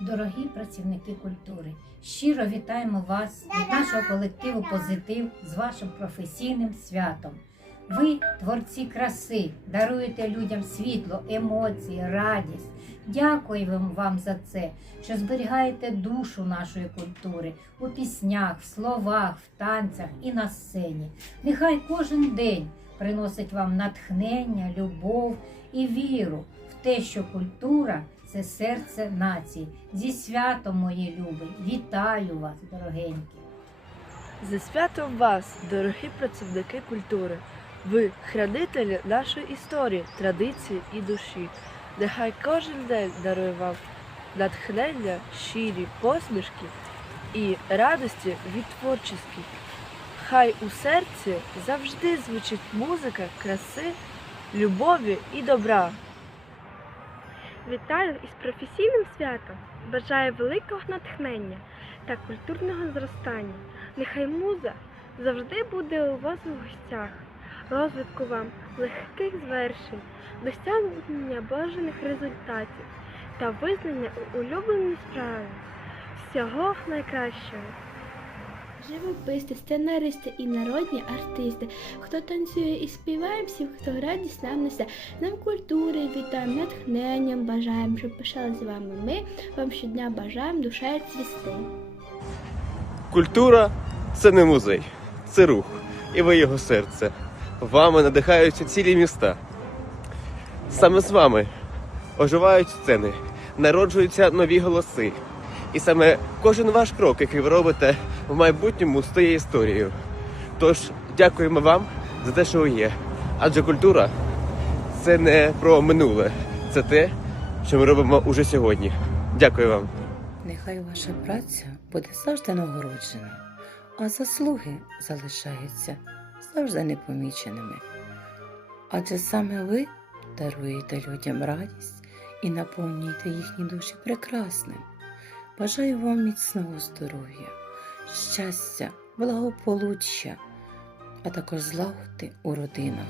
Дорогі працівники культури, щиро вітаємо вас від нашого колективу Позитив з вашим професійним святом. Ви творці краси, даруєте людям світло, емоції, радість. Дякуємо вам за це, що зберігаєте душу нашої культури у піснях, в словах, в танцях і на сцені. Нехай кожен день приносить вам натхнення, любов і віру в те, що культура це серце нації. Зі святом, мої любі, вітаю вас, дорогенькі. За святом вас, дорогі працівники культури, ви хранителі нашої історії, традиції і душі. Нехай кожен день дарує вам натхнення, щирі посмішки і радості від творчості. Хай у серці завжди звучить музика краси, любові і добра. Вітаю із професійним святом! Бажаю великого натхнення та культурного зростання. Нехай муза завжди буде у вас у гостях, розвитку вам легких звершень, досягнення бажаних результатів та визнання у улюбленій справі. Всього найкращого! Живописці, сценаристи і народні артисти, хто танцює і співає, всім, хто радість нам несе. Нам культури вітаємо, натхненням бажаємо, щоб пишали з вами ми. Вам щодня бажаємо душею цвісти. Культура це не музей, це рух, і ви його серце. Вами надихаються цілі міста. Саме з вами оживають сцени, народжуються нові голоси. І саме кожен ваш крок, який ви робите в майбутньому, стає історією. Тож дякуємо вам за те, що ви є. Адже культура це не про минуле, це те, що ми робимо уже сьогодні. Дякую вам. Нехай ваша праця буде завжди нагороджена, а заслуги залишаються завжди непоміченими. Адже саме ви даруєте людям радість і наповнюєте їхні душі прекрасним. Бажаю вам міцного здоров'я, щастя, благополуччя, а також злагоди у родинах,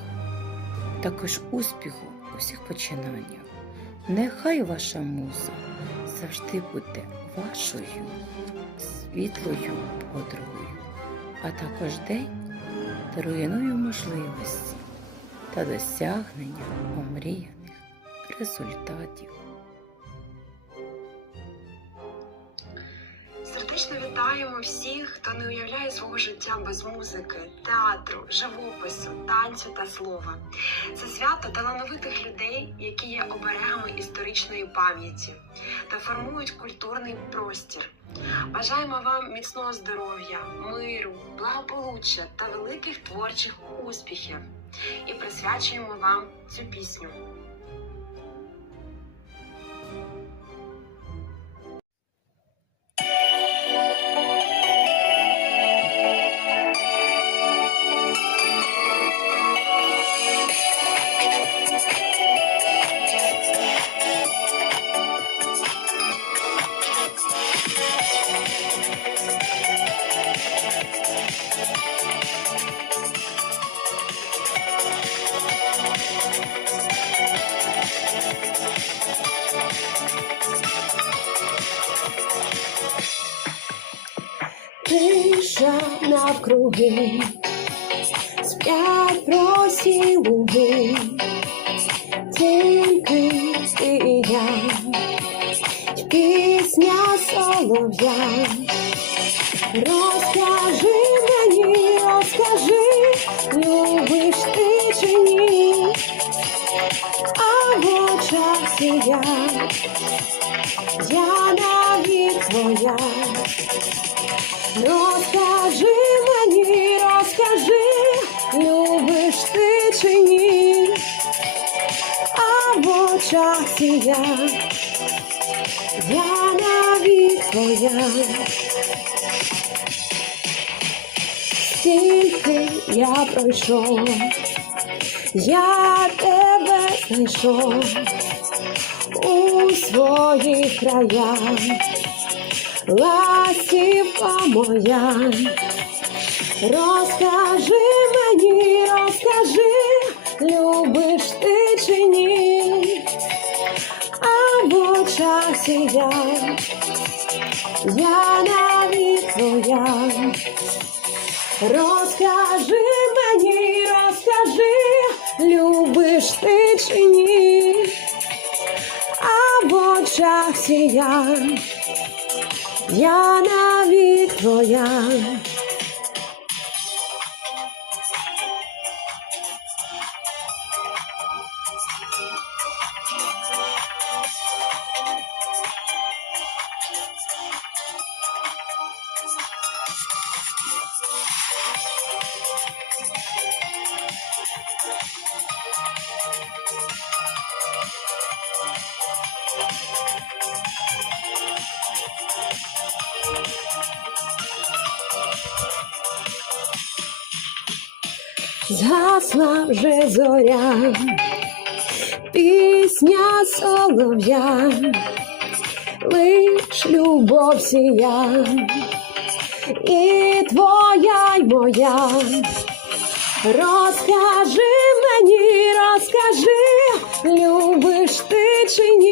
також успіху у всіх починаннях. Нехай ваша муза завжди буде вашою світлою подругою, а також день дарує можливості та досягнення омріяних результатів. Сердечно вітаємо всіх, хто не уявляє свого життя без музики, театру, живопису, танцю та слова. Це свято талановитих людей, які є оберегами історичної пам'яті та формують культурний простір. Бажаємо вам міцного здоров'я, миру, благополуччя та великих творчих успіхів. І присвячуємо вам цю пісню. Навкруги, спять просі луги, тільки ти і я, пісня солов'я. Розкажи мені, розкажи, любиш ти чи ні, а в очах сія, я. Навік твоя. Розкажи очах я. Навік твоя. Скільки я пройшов, я тебе знайшов у своїх краях. Ластівка моя, розкажи мені, розкажи, сія, я навіть твоя. Розкажи мені, розкажи, любиш ти чи ні, а в очах я навіть твоя. Згасла вже зоря, пісня солов'я, лиш любов сія, і твоя й моя. Розкажи мені, розкажи, любиш ти чи ні,